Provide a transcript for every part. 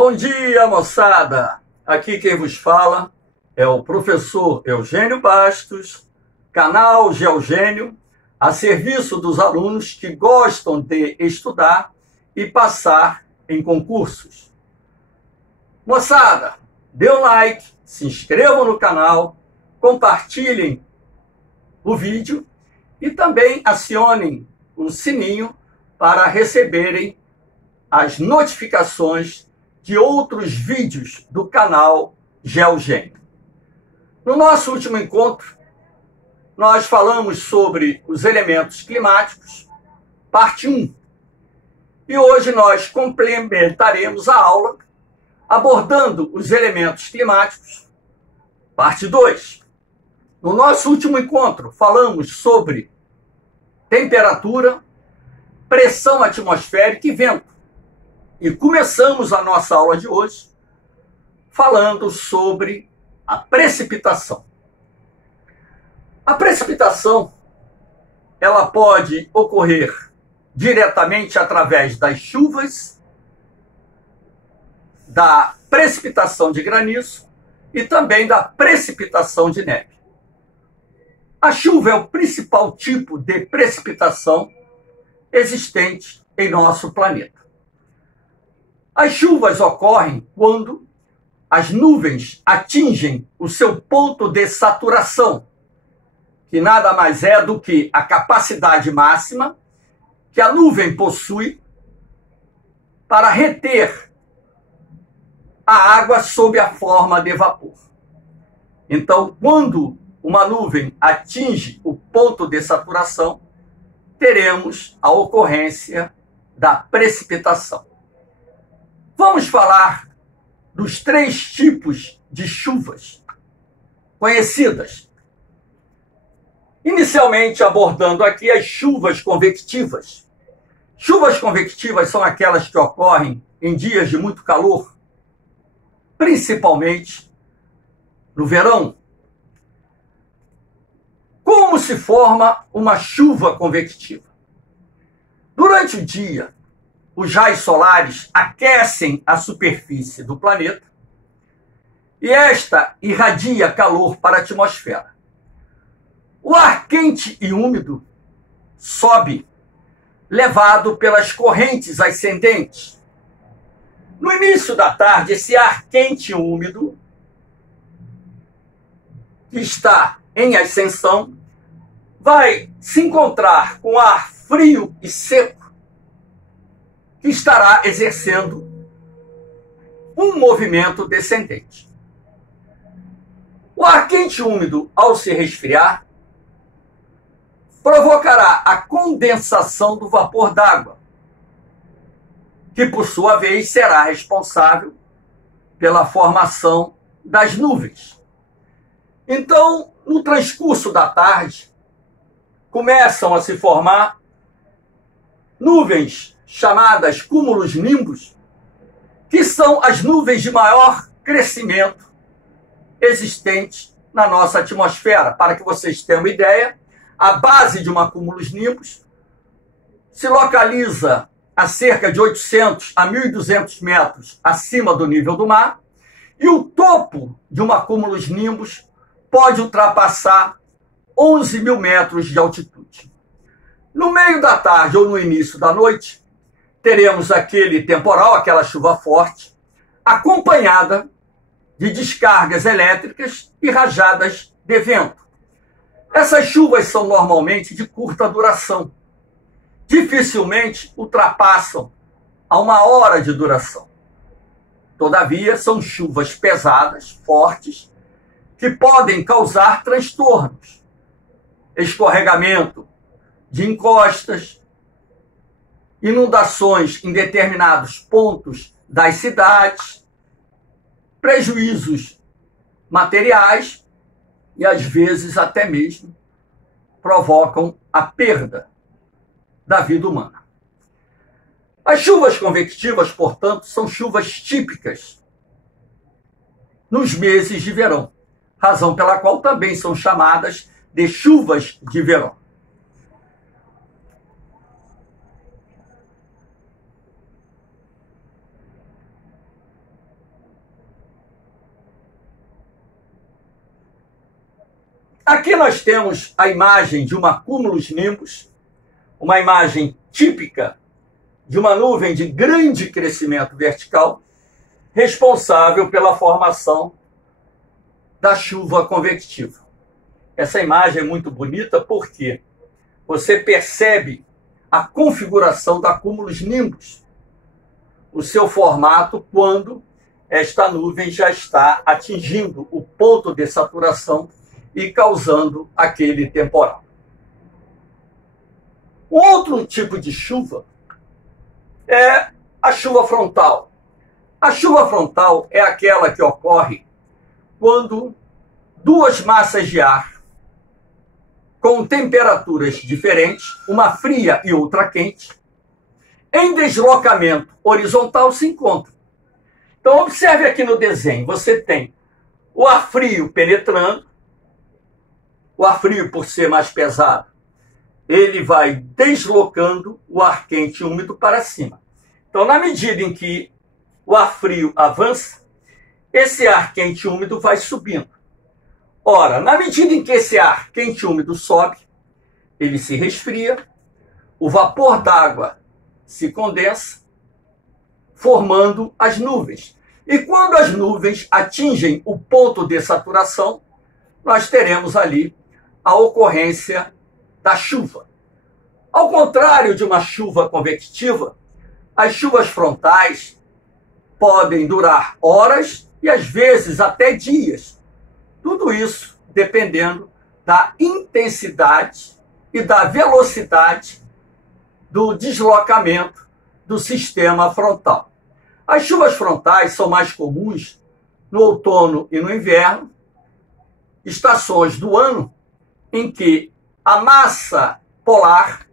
Bom dia, moçada! Aqui quem vos fala é o professor Eugênio Bastos, canal Geogênio, a serviço dos alunos que gostam de estudar e passar em concursos. Moçada, dê um like, se inscrevam no canal, compartilhem o vídeo e também acionem o sininho para receberem as notificações de outros vídeos do canal Geogênio. No nosso último encontro, nós falamos sobre os elementos climáticos, parte 1. E hoje nós complementaremos a aula abordando os elementos climáticos, parte 2. No nosso último encontro, falamos sobre temperatura, pressão atmosférica e vento. E começamos a nossa aula de hoje falando sobre a precipitação. A precipitação, ela pode ocorrer diretamente através das chuvas, da precipitação de granizo e também da precipitação de neve. A chuva é o principal tipo de precipitação existente em nosso planeta. As chuvas ocorrem quando as nuvens atingem o seu ponto de saturação, que nada mais é do que a capacidade máxima que a nuvem possui para reter a água sob a forma de vapor. Então, quando uma nuvem atinge o ponto de saturação, teremos a ocorrência da precipitação. Vamos falar dos 3 tipos de chuvas conhecidas. Inicialmente abordando aqui as chuvas convectivas. Chuvas convectivas são aquelas que ocorrem em dias de muito calor, principalmente no verão. Como se forma uma chuva convectiva? Durante o dia, os raios solares aquecem a superfície do planeta e esta irradia calor para a atmosfera. O ar quente e úmido sobe, levado pelas correntes ascendentes. No início da tarde, esse ar quente e úmido, que está em ascensão, vai se encontrar com ar frio e seco, que estará exercendo um movimento descendente. O ar quente e úmido, ao se resfriar, provocará a condensação do vapor d'água, que por sua vez será responsável pela formação das nuvens. Então, no transcurso da tarde, começam a se formar nuvens chamadas cúmulos nimbus, que são as nuvens de maior crescimento existentes na nossa atmosfera. Para que vocês tenham uma ideia, a base de uma cúmulos nimbus se localiza a cerca de 800 a 1.200 metros acima do nível do mar, e o topo de uma cúmulos nimbus pode ultrapassar 11.000 metros de altitude. No meio da tarde ou no início da noite, teremos aquele temporal, aquela chuva forte, acompanhada de descargas elétricas e rajadas de vento. Essas chuvas são normalmente de curta duração. Dificilmente ultrapassam a 1 hora de duração. Todavia, são chuvas pesadas, fortes, que podem causar transtornos, escorregamento de encostas, inundações em determinados pontos das cidades, prejuízos materiais e, às vezes, até mesmo provocam a perda da vida humana. As chuvas convectivas, portanto, são chuvas típicas nos meses de verão, razão pela qual também são chamadas de chuvas de verão. Aqui nós temos a imagem de uma cumulus nimbus, uma imagem típica de uma nuvem de grande crescimento vertical, responsável pela formação da chuva convectiva. Essa imagem é muito bonita porque você percebe a configuração da cumulus nimbus, o seu formato quando esta nuvem já está atingindo o ponto de saturação e causando aquele temporal. Um outro tipo de chuva é a chuva frontal. A chuva frontal é aquela que ocorre quando duas massas de ar com temperaturas diferentes, uma fria e outra quente, em deslocamento horizontal se encontram. Então, observe aqui no desenho, você tem o ar frio penetrando, o ar frio, por ser mais pesado, ele vai deslocando o ar quente e úmido para cima. Então, na medida em que o ar frio avança, esse ar quente e úmido vai subindo. Ora, na medida em que esse ar quente e úmido sobe, ele se resfria, o vapor d'água se condensa, formando as nuvens. E quando as nuvens atingem o ponto de saturação, nós teremos ali a ocorrência da chuva. Ao contrário de uma chuva convectiva, as chuvas frontais podem durar horas e às vezes até dias. Tudo isso dependendo da intensidade e da velocidade do deslocamento do sistema frontal. As chuvas frontais são mais comuns no outono e no inverno, estações do ano em que a massa polar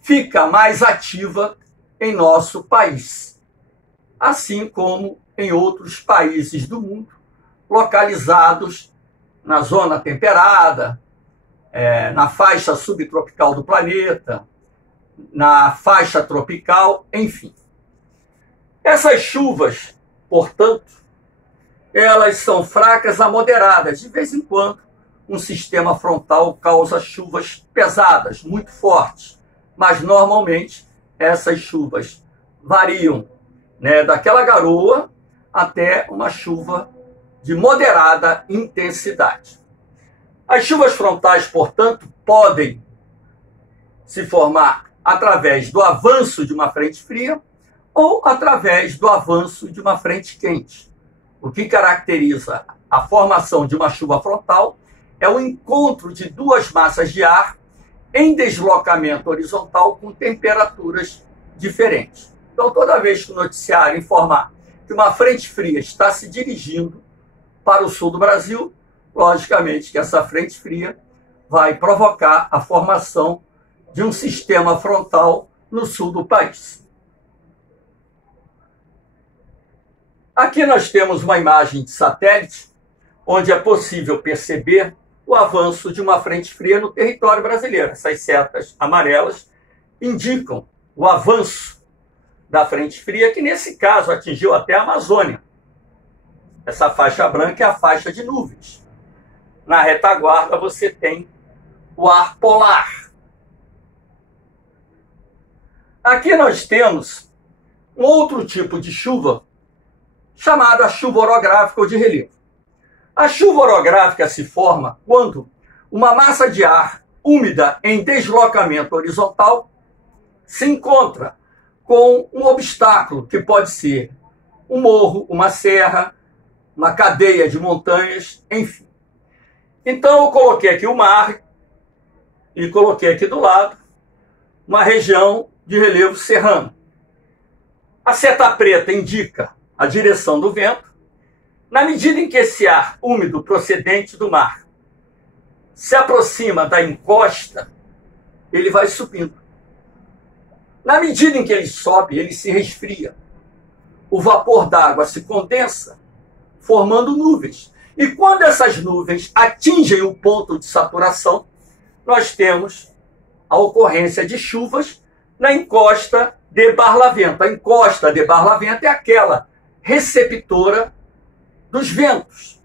fica mais ativa em nosso país, assim como em outros países do mundo, localizados na zona temperada, na faixa subtropical do planeta, na faixa tropical, enfim. Essas chuvas, portanto, elas são fracas a moderadas. De vez em quando, um sistema frontal causa chuvas pesadas, muito fortes, mas normalmente essas chuvas variam, daquela garoa até uma chuva de moderada intensidade. As chuvas frontais, portanto, podem se formar através do avanço de uma frente fria ou através do avanço de uma frente quente. O que caracteriza a formação de uma chuva frontal é o encontro de duas massas de ar em deslocamento horizontal com temperaturas diferentes. Então, toda vez que o noticiário informar que uma frente fria está se dirigindo para o sul do Brasil, logicamente que essa frente fria vai provocar a formação de um sistema frontal no sul do país. Aqui nós temos uma imagem de satélite, onde é possível perceber o avanço de uma frente fria no território brasileiro. Essas setas amarelas indicam o avanço da frente fria, que nesse caso atingiu até a Amazônia. Essa faixa branca é a faixa de nuvens. Na retaguarda você tem o ar polar. Aqui nós temos um outro tipo de chuva, chamada chuva orográfica ou de relevo. A chuva orográfica se forma quando uma massa de ar úmida em deslocamento horizontal se encontra com um obstáculo, que pode ser um morro, uma serra, uma cadeia de montanhas, enfim. Então eu coloquei aqui o mar e coloquei aqui do lado uma região de relevo serrano. A seta preta indica a direção do vento. Na medida em que esse ar úmido procedente do mar se aproxima da encosta, ele vai subindo. Na medida em que ele sobe, ele se resfria. O vapor d'água se condensa, formando nuvens. E quando essas nuvens atingem o ponto de saturação, nós temos a ocorrência de chuvas na encosta de Barlavento. A encosta de Barlavento é aquela receptora dos ventos.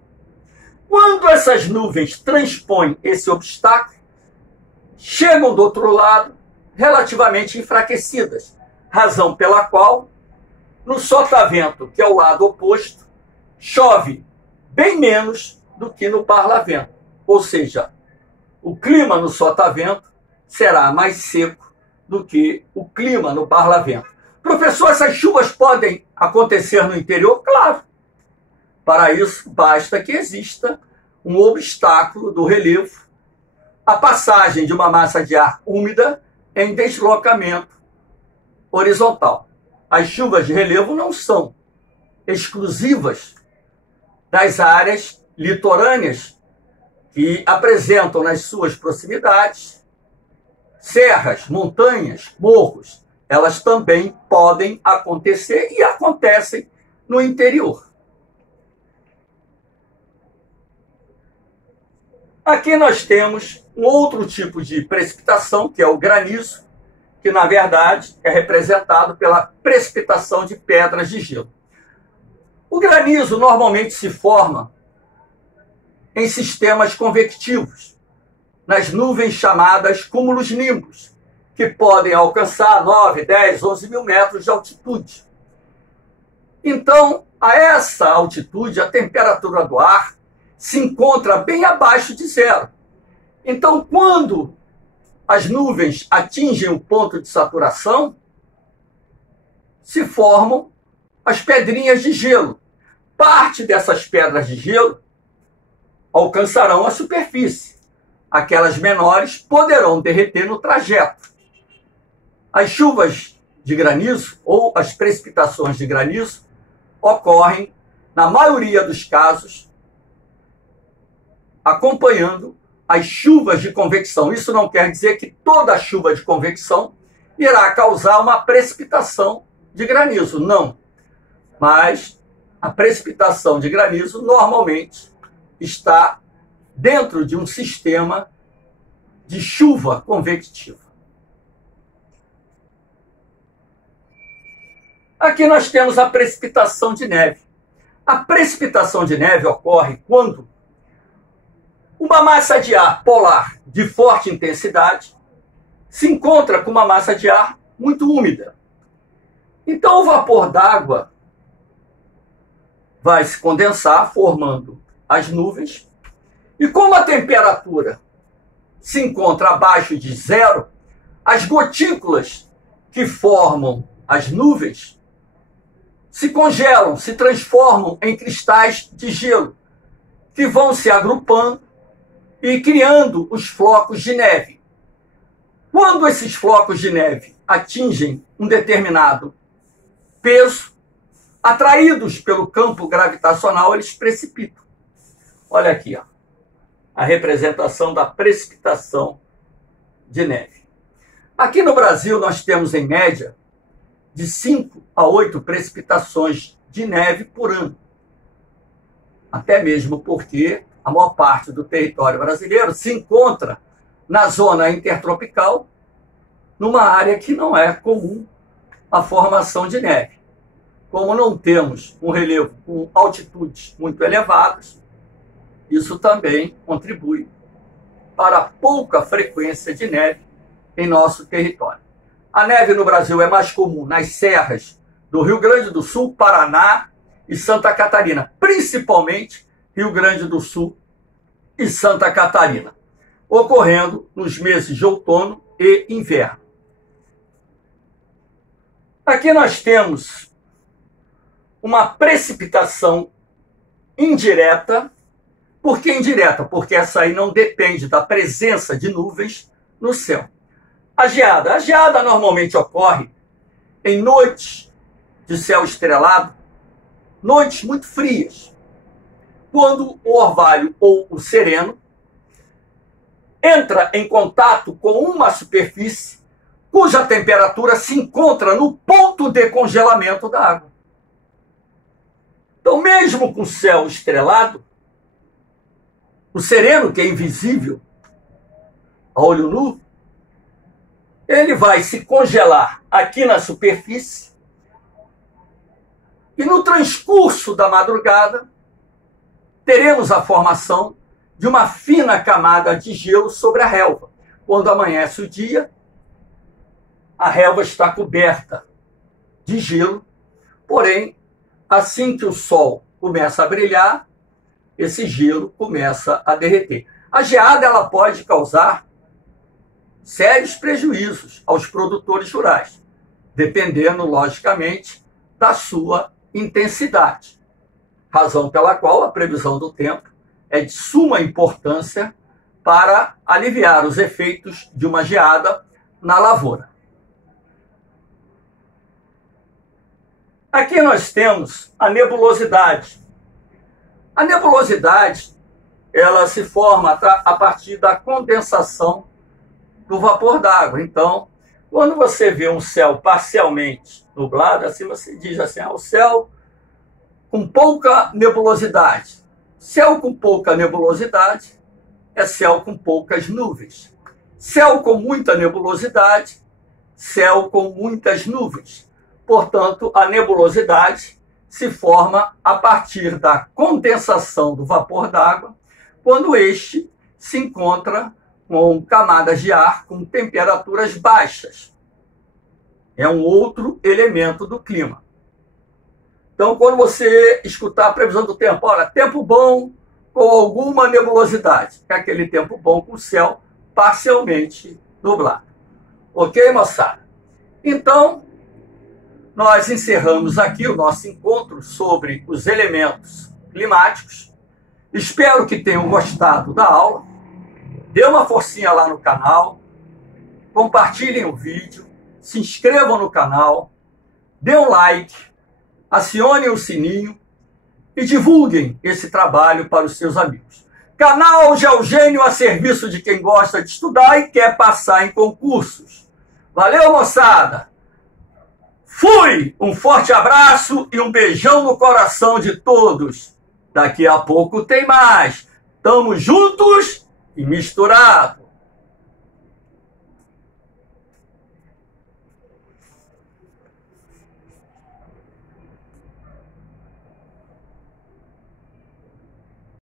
Quando essas nuvens transpõem esse obstáculo, chegam do outro lado relativamente enfraquecidas, razão pela qual, no sotavento, que é o lado oposto, chove bem menos do que no barlavento. Ou seja, o clima no sotavento será mais seco do que o clima no barlavento. Professor, essas chuvas podem acontecer no interior? Claro. Para isso, basta que exista um obstáculo do relevo, a passagem de uma massa de ar úmida em deslocamento horizontal. As chuvas de relevo não são exclusivas das áreas litorâneas que apresentam nas suas proximidades serras, montanhas, morros. Elas também podem acontecer e acontecem no interior. Aqui nós temos um outro tipo de precipitação, que é o granizo, que na verdade é representado pela precipitação de pedras de gelo. O granizo normalmente se forma em sistemas convectivos, nas nuvens chamadas cúmulos nimbus, que podem alcançar 9, 10, 11 mil metros de altitude. Então, a essa altitude, a temperatura do ar se encontra bem abaixo de zero. Então, quando as nuvens atingem o ponto de saturação, se formam as pedrinhas de gelo. Parte dessas pedras de gelo alcançarão a superfície. Aquelas menores poderão derreter no trajeto. As chuvas de granizo ou as precipitações de granizo ocorrem, na maioria dos casos, acompanhando as chuvas de convecção. Isso não quer dizer que toda chuva de convecção irá causar uma precipitação de granizo, não. Mas a precipitação de granizo normalmente está dentro de um sistema de chuva convectiva. Aqui nós temos a precipitação de neve. A precipitação de neve ocorre quando uma massa de ar polar de forte intensidade se encontra com uma massa de ar muito úmida. Então o vapor d'água vai se condensar, formando as nuvens, e como a temperatura se encontra abaixo de zero, as gotículas que formam as nuvens se congelam, se transformam em cristais de gelo, que vão se agrupando e criando os flocos de neve. Quando esses flocos de neve atingem um determinado peso, atraídos pelo campo gravitacional, eles precipitam. Olha aqui, ó, a representação da precipitação de neve. Aqui no Brasil, nós temos, em média, de 5 a 8 precipitações de neve por ano. Até mesmo porque a maior parte do território brasileiro se encontra na zona intertropical, numa área que não é comum a formação de neve. Como não temos um relevo com altitudes muito elevadas, isso também contribui para a pouca frequência de neve em nosso território. A neve no Brasil é mais comum nas serras do Rio Grande do Sul, Paraná e Santa Catarina, principalmente Rio Grande do Sul e Santa Catarina, ocorrendo nos meses de outono e inverno. Aqui nós temos uma precipitação indireta. Por que indireta? Porque essa aí não depende da presença de nuvens no céu. A geada normalmente ocorre em noites de céu estrelado, noites muito frias, quando o orvalho ou o sereno entra em contato com uma superfície cuja temperatura se encontra no ponto de congelamento da água. Então, mesmo com o céu estrelado, o sereno, que é invisível a olho nu, ele vai se congelar aqui na superfície e no transcurso da madrugada teremos a formação de uma fina camada de gelo sobre a relva. Quando amanhece o dia, a relva está coberta de gelo, porém, assim que o sol começa a brilhar, esse gelo começa a derreter. A geada ela pode causar sérios prejuízos aos produtores rurais, dependendo, logicamente, da sua intensidade. Razão pela qual a previsão do tempo é de suma importância para aliviar os efeitos de uma geada na lavoura. Aqui nós temos a nebulosidade. A nebulosidade, ela se forma a partir da condensação do vapor d'água. Então, quando você vê um céu parcialmente nublado, assim você diz assim, o céu com pouca nebulosidade. Céu com pouca nebulosidade é céu com poucas nuvens. Céu com muita nebulosidade, céu com muitas nuvens. Portanto, a nebulosidade se forma a partir da condensação do vapor d'água, quando este se encontra com camadas de ar com temperaturas baixas. É um outro elemento do clima. Então, quando você escutar a previsão do tempo, olha, tempo bom com alguma nebulosidade, é aquele tempo bom com o céu parcialmente nublado. Ok, moçada? Então, nós encerramos aqui o nosso encontro sobre os elementos climáticos. Espero que tenham gostado da aula. Dê uma forcinha lá no canal, compartilhem o vídeo, se inscrevam no canal, dê um like, acionem o sininho e divulguem esse trabalho para os seus amigos. Canal Geogênio a serviço de quem gosta de estudar e quer passar em concursos. Valeu, moçada! Fui! Um forte abraço e um beijão no coração de todos. Daqui a pouco tem mais. Tamo juntos e misturados.